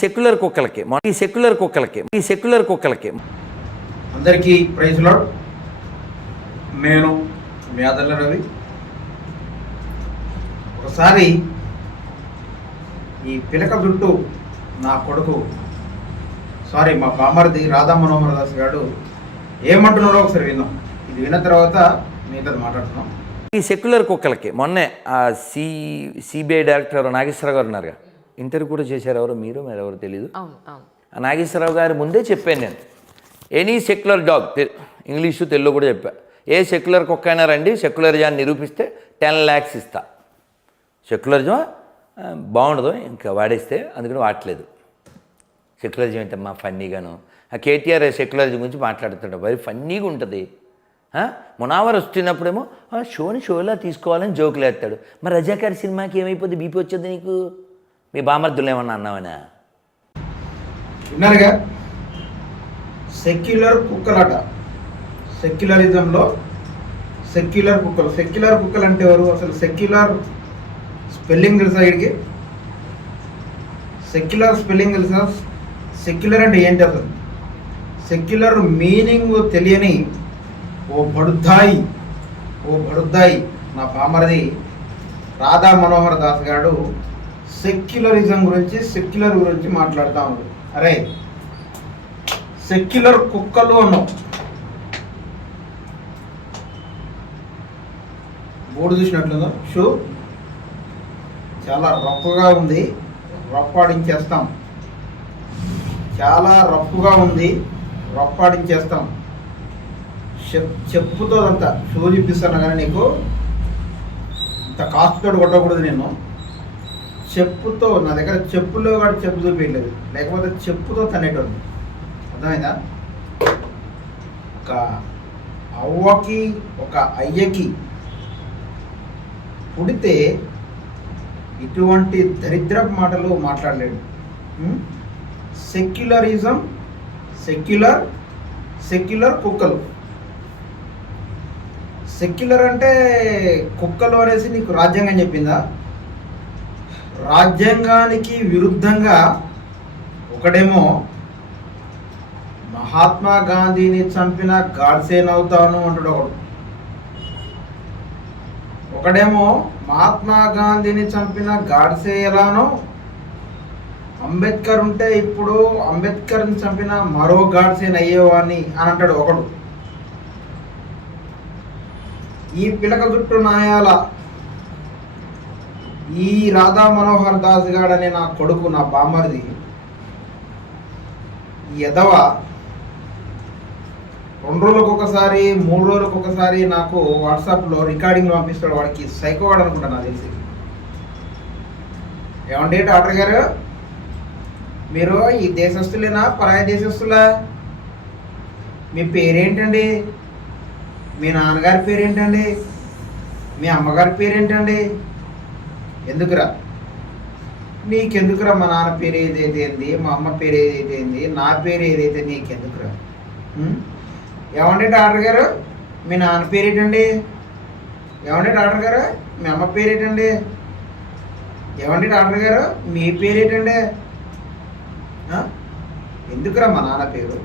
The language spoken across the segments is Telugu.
సెక్యులర్ కుక్కలకి అందరికీ ప్రైజ్ లార్డ్. నేను మీ ఆదర్ల రవి. ఒకసారి ఈ పిలక జుట్టు నా కొడుకు మా బామర్ది రాధా మనోహర్ దాస్ గారు ఏమంటున్నారో ఒకసారి విన్నాం. ఇది విన్న తర్వాత మిగతాది మాట్లాడుతున్నాం. ఈ సెక్యులర్ కుక్కలకి మొన్నే ఆ సిబిఐ డైరెక్టర్ నాగేశ్వరరావు గారు ఉన్నారుగా, ఇంటర్వ్యూ కూడా చేశారు. ఎవరు మీరు ఎవరు తెలియదు. ఆ నాగేశ్వరరావు గారి ముందే చెప్పాను నేను, any secular dog, English Telugu కూడా చెప్పా, ఏ సెక్యులర్ కుక్క అయినా రండి, సెక్యులరిజాన్ని నిరూపిస్తే 10 lakhs ఇస్తా. సెక్యులరిజం బాగుండదు ఇంకా వాడేస్తే, అందుకని వాడలేదు. సెక్యులరిజం ఏంటమ్మా ఫన్నీగాను. ఆ కేటీఆర్ సెక్యులరిజం గురించి మాట్లాడుతుంటాడు, మరి ఫన్నీగా ఉంటుంది. మునావర్ వస్తున్నప్పుడేమో షోలా తీసుకోవాలని జోకులు వేస్తాడు. మరి రజాకారి సినిమాకి ఏమైపోద్ది, బీపీ వచ్చేది నీకు? మీ బామర్దులు ఏమన్నా అన్నావనా? విన్నారుగా, సెక్యులర్ కుక్కలట. సెక్యులరిజంలో సెక్యులర్ కుక్కలు అంటే ఎవరు? అసలు సెక్యులర్ స్పెల్లింగ్ తెలుసా? వీడికి సెక్యులర్ స్పెల్లింగ్ తెలుసా? సెక్యులర్ అంటే ఏంటి అసలు? సెక్యులర్ మీనింగ్ తెలియని ఓ బడుద్దాయి నా బామర్ది రాధా మనోహర్ దాస్ గారు సెక్యులరిజం గురించి మాట్లాడుతూ ఉన్నాడు. అరే సెక్యులర్ కుక్కలు అన్నావు, బోర్డు చూసినట్లుగా షూ చాలా రఫ్గా ఉంది, రఫ్ఫాడించేస్తాం. చాలా రఫ్గా ఉంది, రఫ్ఫాడించేస్తాం. చెప్పుతో అంతా షూ చూపిస్తాను కానీ నీకు ఇంత కాస్ట్తో కొట్టకూడదు. నేను చెప్పుతో, నా దగ్గర చెప్పులో కూడా చెప్పు చూపించలేదు, లేకపోతే చెప్పుతో తనేటోడు. అర్థమైందా? ఒక అవ్వకి ఒక అయ్యకి పుడితే ఇటువంటి దరిద్రపు మాటలు మాట్లాడలేడు. సెక్యులరిజం, సెక్యులర్ కుక్కలు. సెక్యులర్ అంటే కుక్కలు అనేసి నీకు రాజ్యాంగం చెప్పిందా? రాజ్యాంగానికి విరుద్ధంగా ఒకడేమో మహాత్మా గాంధీని చంపిన గాడ్సేన్ అవుతాను అంటాడు ఒకడేమో మహాత్మా గాంధీని చంపిన గాడ్సే ఎలానో, అంబేద్కర్ ఉంటే ఇప్పుడు అంబేద్కర్ని చంపిన మరో గాడ్సేన్ అయ్యేవాడిని అని అంటాడు ఒకడు. ఈ పిలక జుట్టు నాయాల ఈ రాధా మనోహర్ దాస్ గారు అనే నా కొడుకు, నా బామర్ది ఎదవ 2 రోజులకు ఒకసారి 3 రోజులకు ఒకసారి నాకు వాట్సాప్లో రికార్డింగ్లు పంపిస్తాడు. వాడికి సైకో వాడు అనుకుంటా నాకు తెలిసి. ఏమంటే డాక్టర్ గారు, మీరు ఈ దేశస్తులేనా పరాయి దేశస్తులా? మీ పేరేంటండి? మీ నాన్నగారి పేరేంటండి? మీ అమ్మగారి పేరేంటండి? ఎందుకురా నీకెందుకురా? మా నాన్న పేరు ఏదైతే ఏంది, మా అమ్మ పేరు ఏదైతే ఏంది, నా పేరు ఏదైతే నీకెందుకురా? ఏమండి డాక్టర్ గారు, మీ నాన్న పేరేటండి? ఏమండి డాక్టర్ గారు, మీ అమ్మ పేరేటండి? ఏమండి డాక్టర్ గారు, మీ పేరేటండి? ఎందుకురా మా నాన్న పేరు?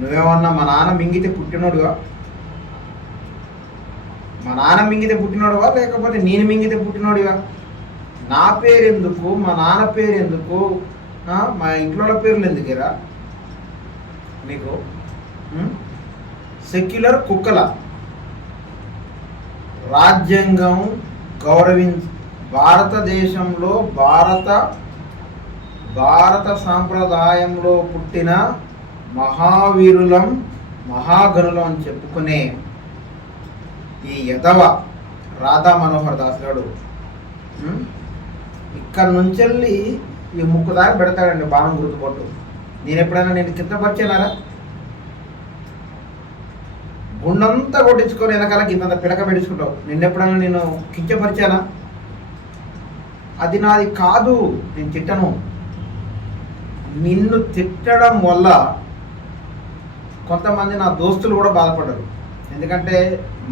నువ్వేమన్నా మా నాన్న మింగితే పుట్టినోడుగా? మా నాన్న మింగితే పుట్టినోడువా లేకపోతే నేను మింగితే పుట్టినోడుగా? నా పేరు ఎందుకు, మా నాన్న పేరు ఎందుకు, మా ఇంట్లో పేర్లు ఎందుకురా నీకు? సెక్యులర్ కుక్కల. రాజ్యాంగం భారతదేశంలో భారత సాంప్రదాయంలో పుట్టిన మహావీరులం, మహాగణులం అని చెప్పుకునే ఈ యదవ రాధా మనోహర్ దాస్ గారు ఇక్కడ నుంచి ఈ ముక్కు దాకా పెడతాడండి బాణం గుర్తుపట్టు. నేను ఎప్పుడైనా నేను కిందపరిచానారా? గుండంతా కొట్టించుకొని వెనకాల కింద పిడక పెట్టుకుంటావు. నిన్నెప్పుడైనా నేను కించపరిచానా? అది నాది కాదు, నేను తిట్టను. నిన్ను తిట్టడం వల్ల కొంతమంది నా దోస్తులు కూడా బాధపడ్డారు. ఎందుకంటే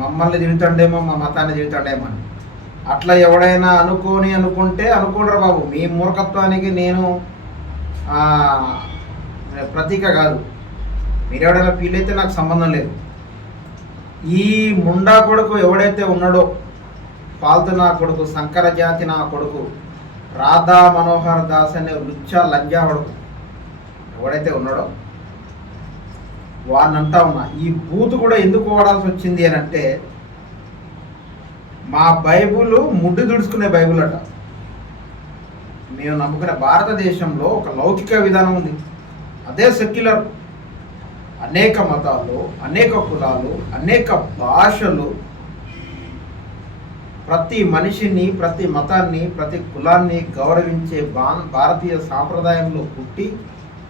మమ్మల్ని తిడుతాడేమో, మా మతాన్ని తిడుతాడేమో అని. అట్లా ఎవడైనా అనుకుంటే అనుకోండ్రా బాబు. మీ మూర్ఖత్వానికి నేను ప్రతీక కాదు. మీరు ఎవడైనా ఫీల్ అయితే నాకు సంబంధం లేదు. ఈ ముండా కొడుకు ఎవడైతే ఉన్నాడో, పాల్తు నా కొడుకు, శంకర జాతి నా కొడుకు, రాధా మనోహర్ దాస్ అనే లుచ్చా లంజా కొడుకు ఎవడైతే ఉన్నాడో వాడినంటా ఉన్నా. ఈ బూతు కూడా ఎందుకు వాడాల్సి వచ్చింది అని అంటే, మా బైబుల్ ముడ్డు దుడుచుకునే బైబుల్ అట. మేము నమ్ముకునే భారతదేశంలో ఒక లౌకిక విధానం ఉంది, అదే సెక్యులర్. అనేక మతాలు, అనేక కులాలు, అనేక భాషలు, ప్రతి మనిషిని, ప్రతి మతాన్ని, ప్రతి కులాన్ని గౌరవించే భారతీయ సాంప్రదాయంలో పుట్టి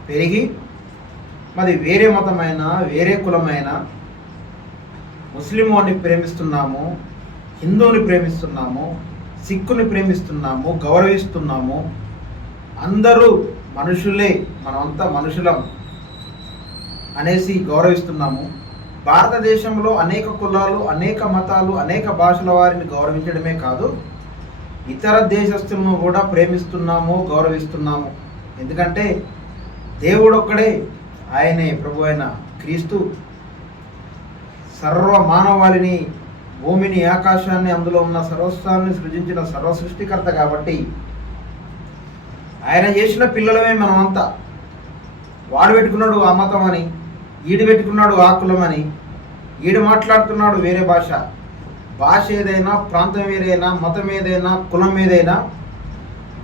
పెరిగి, మరి వేరే మతమైనా వేరే కులమైనా ముస్లింని ప్రేమిస్తున్నాము, హిందువుని ప్రేమిస్తున్నాము, సిక్కుని ప్రేమిస్తున్నాము, గౌరవిస్తున్నాము. అందరూ మనుషులే, మనమంతా మనుషులం అనేసి గౌరవిస్తున్నాము. భారతదేశంలో అనేక కులాలు, అనేక మతాలు, అనేక భాషల వారిని గౌరవించడమే కాదు, ఇతర దేశస్తులను కూడా ప్రేమిస్తున్నాము, గౌరవిస్తున్నాము. ఎందుకంటే దేవుడు ఒక్కడే, ఆయనే ప్రభు అయిన క్రీస్తు సర్వ మానవాళిని, భూమిని, ఆకాశాన్ని, అందులో ఉన్న సర్వస్వాన్ని సృజించిన సర్వ సృష్టికర్త కాబట్టి ఆయన చేసిన పిల్లలమే మనమంతా. వాడు పెట్టుకున్నాడు ఆ మతం అని, ఈడు పెట్టుకున్నాడు ఆ కులం అని, ఈడు మాట్లాడుతున్నాడు వేరే భాష. భాష ఏదైనా, ప్రాంతం ఏదైనా, మతం ఏదైనా, కులం ఏదైనా,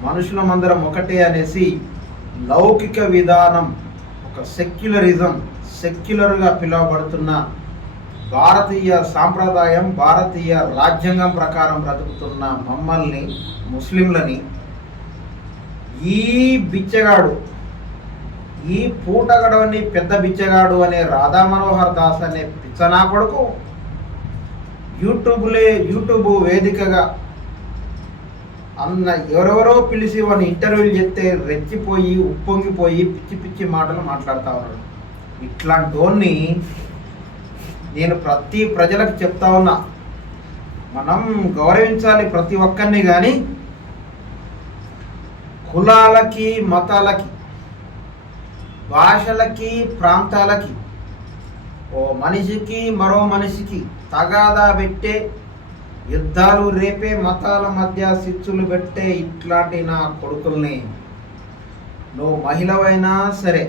మనుషులమందరం ఒకటే అనేసి లౌకిక విధానం, ఒక సెక్యులరిజం, సెక్యులర్గా పిలువబడుతున్న భారతీయ సాంప్రదాయం, భారతీయ రాజ్యాంగం ప్రకారం బ్రతుకుతున్న మమ్మల్ని, ముస్లింలని ఈ బిచ్చగాడు, ఈ పూటగడవని పెద్ద బిచ్చగాడు అనే రాధా మనోహర్ దాస్ అనే పిచ్చనా కొడుకు యూట్యూబ్ వేదికగా ఎవరెవరో పిలిచి వాడిని ఇంటర్వ్యూలు చేస్తే రెచ్చిపోయి, ఉప్పొంగిపోయి పిచ్చి పిచ్చి మాటలు మాట్లాడుతూ ఉన్నాడు. ఇట్లాంటి వాడిని నేను ప్రతి ప్రజలకు చెప్తా ఉన్నా, మనం గౌరవించాలి ప్రతి ఒక్కరిని. కానీ కులాలకి, మతాలకి, భాషలకి, ప్రాంతాలకి, ఓ మనిషికి మరో మనిషికి తగాదా పెట్టే, యుద్ధాలు రేపే, మతాల మధ్య సిచ్చులు పెట్టే ఇట్లాంటి నా కొడుకుల్ని, నువ్వు మహిళవైనా సరే,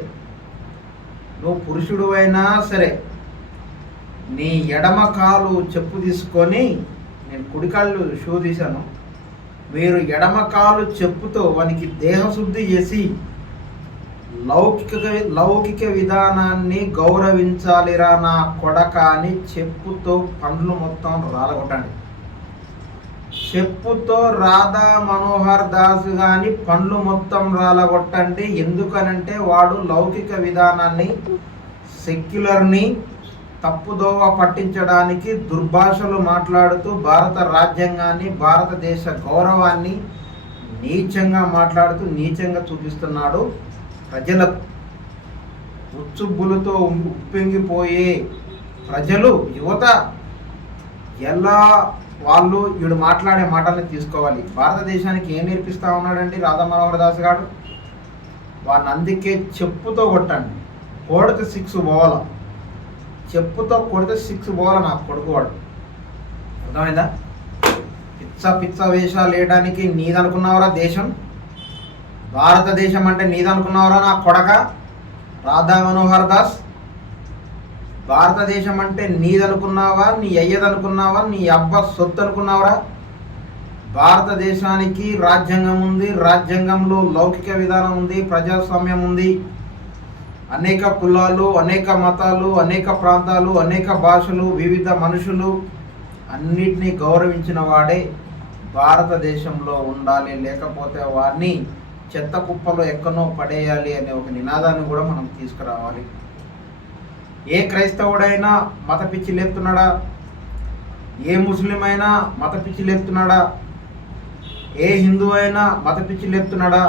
నువ్వు పురుషుడు అయినా సరే, నీ ఎడమ కాలు చెప్పు తీసుకొని, నేను కుడికాళ్ళు షూ తీశాను, మీరు ఎడమ కాలు చెప్పుతో వానికి దేహశుద్ధి చేసి లౌకిక విధానాన్ని గౌరవించాలిరా నా కొడక అని చెప్పుతో పండ్లు మొత్తం రాలగొట్టండి. చెప్పుతో రాధా మనోహర్ దాస్ గాని పండ్లు మొత్తం రాలగొట్టండి. ఎందుకనంటే వాడు లౌకిక విధానాన్ని, సెక్యులర్ని తప్పుదోవ పట్టించడానికి దుర్భాషలు మాట్లాడుతూ భారత రాజ్యాంగాన్ని, భారతదేశ గౌరవాన్ని నీచంగా మాట్లాడుతూ నీచంగా చూపిస్తున్నాడు. ప్రజలకు ఉచ్చుబ్బులతో ఉప్పొంగిపోయే ప్రజలు, యువత ఎలా వాళ్ళు వీడు మాట్లాడే మాటల్ని తీసుకోవాలి. భారతదేశానికి ఏం నేర్పిస్తా ఉన్నాడండి రాధా మనోహర్ దాస్ గారు? వాడిని అందుకే చెప్పుతో కొట్టండి, కొడితే 6 పోవాల, చెప్పుతో కొడితే 6 పోవాల నా కొడుకు వాడు. అర్థమైందా? పిచ్చ వేషాలు వేయడానికి నీదనుకున్నావరా దేశం? భారతదేశం అంటే నీదనుకున్నావరా నా కొడక రాధా మనోహర్ దాస్? భారతదేశం అంటే నీదనుకున్నావా, నీ అయ్యదనుకున్నావా, నీ అబ్బ సొత్తు అనుకున్నావరా? భారతదేశానికి రాజ్యాంగం ఉంది, రాజ్యాంగంలో లౌకిక విధానం ఉంది, ప్రజాస్వామ్యం ఉంది. అనేక కులాలు, అనేక మతాలు, అనేక ప్రాంతాలు, అనేక భాషలు, వివిధ మనుషులు అన్నిటినీ గౌరవించిన వాడే భారతదేశంలో ఉండాలి. లేకపోతే వారిని చెత్త కుప్పలో ఎక్కనో పడేయాలి అనే ఒక నినాదాన్ని కూడా మనం తీసుకురావాలి. ఏ క్రైస్తవుడైనా మత పిచ్చి లేపుతున్నాడా? ఏ ముస్లిం అయినా మత పిచ్చి లేపుతున్నాడా? ఏ హిందూ అయినా మత పిచ్చి లేపుతున్నాడా?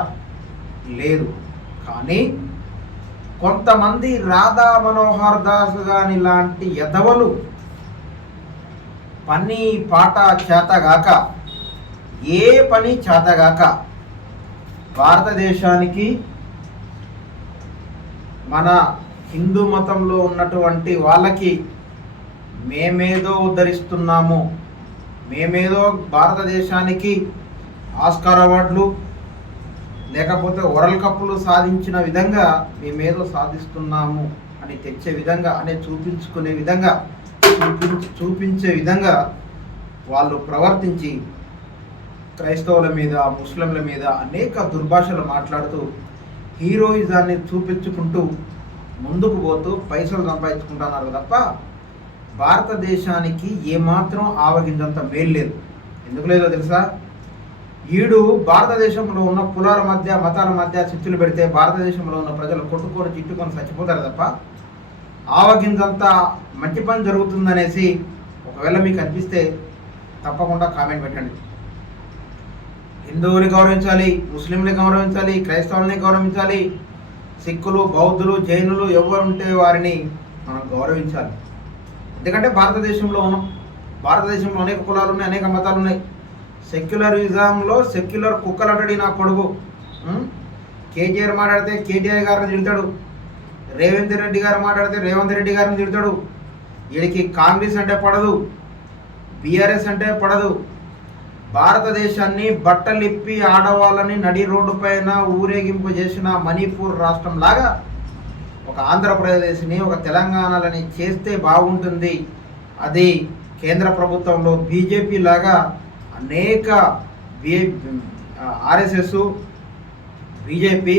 లేదు. కానీ కొంతమంది రాధా మనోహర్ దాస్ గాని లాంటి ఎదవలు పని పాట చేతగాక, ఏ పని చేతగాక భారతదేశానికి మన హిందూ మతంలో ఉన్నటువంటి వాళ్ళకి మేమేదో ఉద్ధరిస్తున్నాము, మేమేదో భారతదేశానికి ఆస్కార్ అవార్డులు లేకపోతే వరల్డ్ కప్పులు సాధించిన విధంగా మేమేదో సాధిస్తున్నాము అని తెచ్చే విధంగా చూపించుకునే విధంగా చూపించే విధంగా వాళ్ళు ప్రవర్తించి క్రైస్తవుల మీద ముస్లింల మీద అనేక దుర్భాషలు మాట్లాడుతూ హీరోయిజాన్ని చూపించుకుంటూ ముందుకు పోతూ పైసలు సంపాదించుకుంటున్నారు తప్ప భారతదేశానికి ఏమాత్రం ఆవగింజంత మేలు లేదు. ఎందుకు లేదో తెలుసా? ఈడు భారతదేశంలో ఉన్న కులాల మధ్య మతాల మధ్య చిచ్చులు పెడితే భారతదేశంలో ఉన్న ప్రజలు కొట్టుకొని చిట్టుకొని చచ్చిపోతారు తప్ప ఆవగింజంతా మంచి పని జరుగుతుందనేసి ఒకవేళ మీకు అనిపిస్తే తప్పకుండా కామెంట్ పెట్టండి. హిందువుని గౌరవించాలి, ముస్లింని గౌరవించాలి, క్రైస్తవుల్ని గౌరవించాలి, సిక్కులు, బౌద్ధులు, జైనులు ఎవరుంటే వారిని మనం గౌరవించాలి. ఎందుకంటే భారతదేశంలో ఉన్నాం. భారతదేశంలో అనేక కులాలు ఉన్నాయి, అనేక మతాలు ఉన్నాయి. సెక్యులరిజంలో సెక్యులర్ కుక్కలంటాడు నా కొడుకు. కేటీఆర్ మాట్లాడితే కేటీఆర్ గారిని తిడతాడు, రేవంత్ రెడ్డి గారు మాట్లాడితే రేవంత్ రెడ్డి గారిని తిడతాడు. వీడికి కాంగ్రెస్ అంటే పడదు, బీఆర్ఎస్ అంటే పడదు. భారతదేశాన్ని బట్టలిప్పి ఆడవాళ్ళని నడి రోడ్డు పైన ఊరేగింపు చేసిన మణిపూర్ రాష్ట్రం లాగా ఒక ఆంధ్రప్రదేశ్ని ఒక తెలంగాణలని చేస్తే బాగుంటుంది. అది కేంద్ర ప్రభుత్వంలో బీజేపీ లాగా అనేక ఆర్ఎస్ఎస్, బీజేపీ,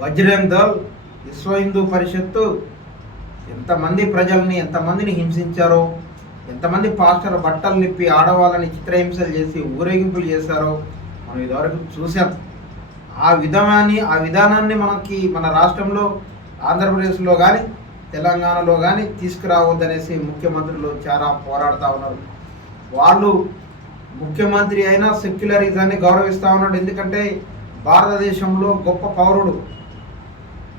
బజరంగ్ దళ్, విశ్వ హిందూ పరిషత్తు ఎంతమంది ప్రజల్ని ఎంతమందిని హింసించారో, ఎంతమంది పాస్టర్ బట్టలు నిప్పి ఆడవాళ్ళని చిత్రహింసలు చేసి ఊరేగింపులు చేశారో మనం ఇదివరకు చూసాం. ఆ విధానాన్ని మనకి మన రాష్ట్రంలో ఆంధ్రప్రదేశ్లో కానీ తెలంగాణలో కానీ తీసుకురావద్దనేసి ముఖ్యమంత్రులు చాలా పోరాడుతూ ఉన్నారు. వాళ్ళు ముఖ్యమంత్రి అయినా సెక్యులరిజాన్ని గౌరవిస్తూ ఉన్నాడు. ఎందుకంటే భారతదేశంలో గొప్ప పౌరుడు.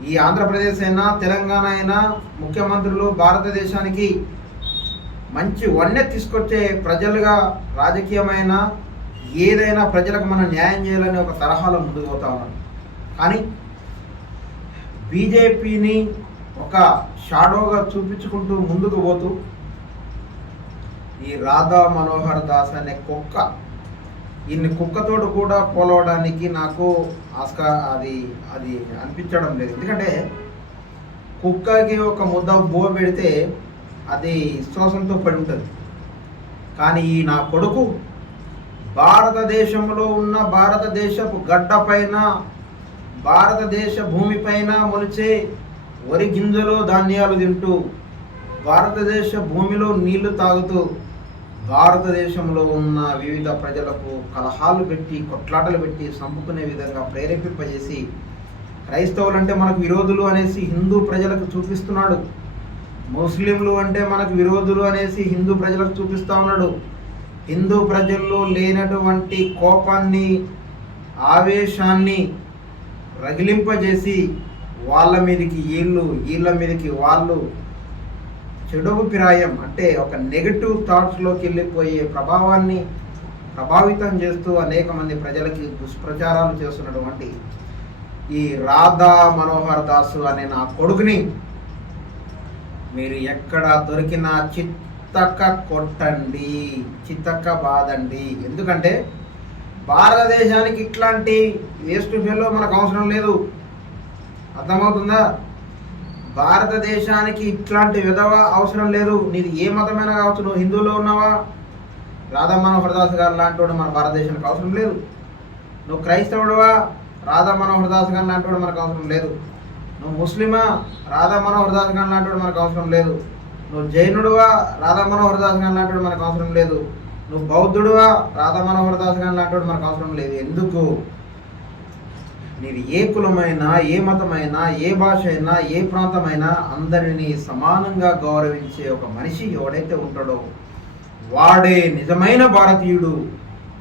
ఈ ఆంధ్రప్రదేశ్ అయినా తెలంగాణ అయినా ముఖ్యమంత్రులు భారతదేశానికి మంచి వన్నె తీసుకొచ్చే ప్రజలుగా రాజకీయమైన ఏదైనా ప్రజలకు మనం న్యాయం చేయాలని ఒక తరహాలో ముందుకు పోతా ఉన్నాడు. కానీ బీజేపీని ఒక షాడోగా చూపించుకుంటూ ముందుకు పోతూ ఈ రాధా మనోహర్ దాస్ అనే కుక్క, ఈయన్ని కుక్కతోడు కూడా పోలవడానికి నాకు అది అనిపించడం లేదు. ఎందుకంటే కుక్కకి ఒక ముద్ద బువ్వ పెడితే అది శ్వాసంతో పడి ఉంటుంది. కానీ ఈ నా కొడుకు భారతదేశంలో ఉన్న భారతదేశపు గడ్డపైన భారతదేశ భూమిపైన మొలిచే వరి గింజలు ధాన్యాలు తింటూ భారతదేశ భూమిలో నీళ్లు తాగుతూ భారతదేశంలో ఉన్న వివిధ ప్రజలకు కలహాలు పెట్టి కొట్లాటలు పెట్టి చంపుకునే విధంగా ప్రేరేపింపజేసి క్రైస్తవులు అంటే మనకు విరోధులు అనేసి హిందూ ప్రజలకు చూపిస్తున్నాడు. ముస్లింలు అంటే మనకు విరోధులు అనేసి హిందూ ప్రజలకు చూపిస్తూ ఉన్నాడు. హిందూ ప్రజల్లో లేనటువంటి కోపాన్ని, ఆవేశాన్ని రగిలింపజేసి వాళ్ళ మీదకి వీళ్ళ మీదకి వాళ్ళు చెడుపిరాయం అంటే ఒక నెగటివ్ థాట్స్లోకి వెళ్ళిపోయే ప్రభావితం చేస్తూ అనేక మంది ప్రజలకి దుష్ప్రచారాలు చేస్తున్నటువంటి ఈ రాధా మనోహర్ దాస్ అనే నా కొడుకుని మీరు ఎక్కడ దొరికినా చిత్తక్క కొట్టండి, చిత్తక్క బాదండి. ఎందుకంటే భారతదేశానికి ఇట్లాంటి వేస్ట్ ఫెలో మనకు అవసరం లేదు. అర్థమవుతుందా? భారతదేశానికి ఇట్లాంటి విధవ అవసరం లేదు. నీది ఏ మతమైనా కావచ్చు, నువ్వు హిందువులో ఉన్నావా, రాధా మనోహర్ దాస్ గారు లాంటి వాడు మన భారతదేశానికి అవసరం లేదు. నువ్వు క్రైస్తవుడువా, రాధా మనోహర్ దాస్ గారు లాంటి వాడు మనకు అవసరం లేదు. నువ్వు ముస్లిమా, రాధా మనోహర్ దాస్ గారు లాంటి వాడు మనకు అవసరం లేదు. నువ్వు జైనుడువా, రాధా మనోహర్ దాస్ గారు లాంటి వాడు మనకు అవసరం లేదు. నువ్వు బౌద్ధుడువా, రాధా మనోహర్ దాస్ గారు లాంటి వాడు మనకు అవసరం లేదు. ఎందుకు? నీది ఏ కులమైనా, ఏ మతమైనా, ఏ భాష అయినా, ఏ ప్రాంతమైనా అందరినీ సమానంగా గౌరవించే ఒక మనిషి ఎవడైతే ఉంటాడో వాడే నిజమైన భారతీయుడు.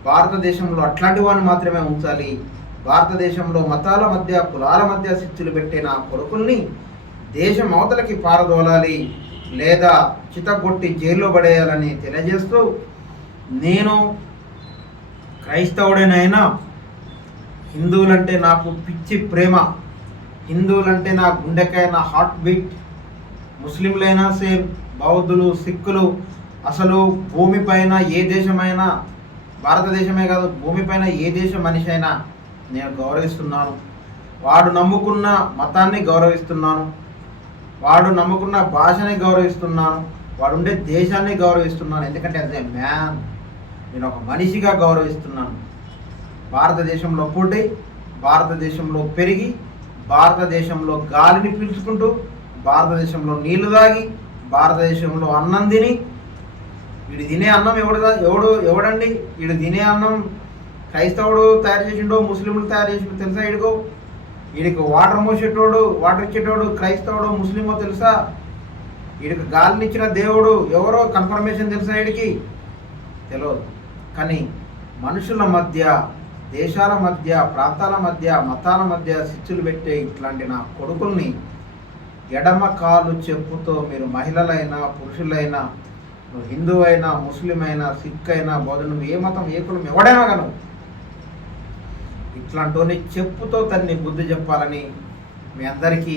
భారతదేశంలో అట్లాంటి వాడిని మాత్రమే ఉంచాలి. భారతదేశంలో మతాల మధ్య, కులాల మధ్య శిక్షలు పెట్టే నా కొడుకుల్ని దేశం అవతలకి పారదోలాలి, లేదా చితగొట్టి జైల్లో పడేయాలని తెలియజేస్తూ, నేను క్రైస్తవుడైనా హిందువులంటే నాకు పిచ్చి ప్రేమ. హిందువులంటే నా గుండెకాయ, నా హార్ట్ బీట్. ముస్లింలైనా సేమ్, బౌద్ధులు, సిక్కులు, అసలు భూమిపైన ఏ దేశమైనా, భారతదేశమే కాదు భూమిపైన ఏ దేశం మనిషి అయినా నేను గౌరవిస్తున్నాను. వాడు నమ్ముకున్న మతాన్ని గౌరవిస్తున్నాను, వాడు నమ్ముకున్న భాషని గౌరవిస్తున్నాను, వాడు ఉండే దేశాన్ని గౌరవిస్తున్నాను. ఎందుకంటే యాజ్ ఏ మ్యాన్ నేను ఒక మనిషిగా గౌరవిస్తున్నాను. భారతదేశంలో పుట్టి, భారతదేశంలో పెరిగి, భారతదేశంలో గాలిని పీల్చుకుంటూ, భారతదేశంలో నీళ్లు తాగి, భారతదేశంలో అన్నం తిని, వీడు తినే అన్నం ఎవడండి వీడు తినే అన్నం క్రైస్తవుడు తయారు చేసిండో ముస్లింలు తయారు చేసిండో తెలుసా? వీడికి వాటర్ మోసేటోడు, వాటర్ ఇచ్చేటోడు క్రైస్తవుడు ముస్లిమో తెలుసా? వీడికి గాలినిచ్చిన దేవుడు ఎవరో కన్ఫర్మేషన్ తెలుసా? వీడికి తెలియదు. కానీ మనుషుల మధ్య, దేశాల మధ్య, ప్రాంతాల మధ్య, మతాల మధ్య చిచ్చులు పెట్టే ఇట్లాంటి నా కొడుకుల్ని ఎడమ కాలు చెప్పుతో మీరు మహిళలైనా పురుషులైనా, నువ్వు హిందూ అయినా ముస్లిం అయినా సిక్ అయినా బౌద్ధ, నువ్వు ఏ మతం ఏ కులం ఎవడైనా కను ఇట్లాంటి చెప్పుతో తన్ని బుద్ధి చెప్పాలని మీ అందరికీ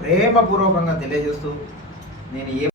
ప్రేమపూర్వకంగా తెలియజేస్తూ నేను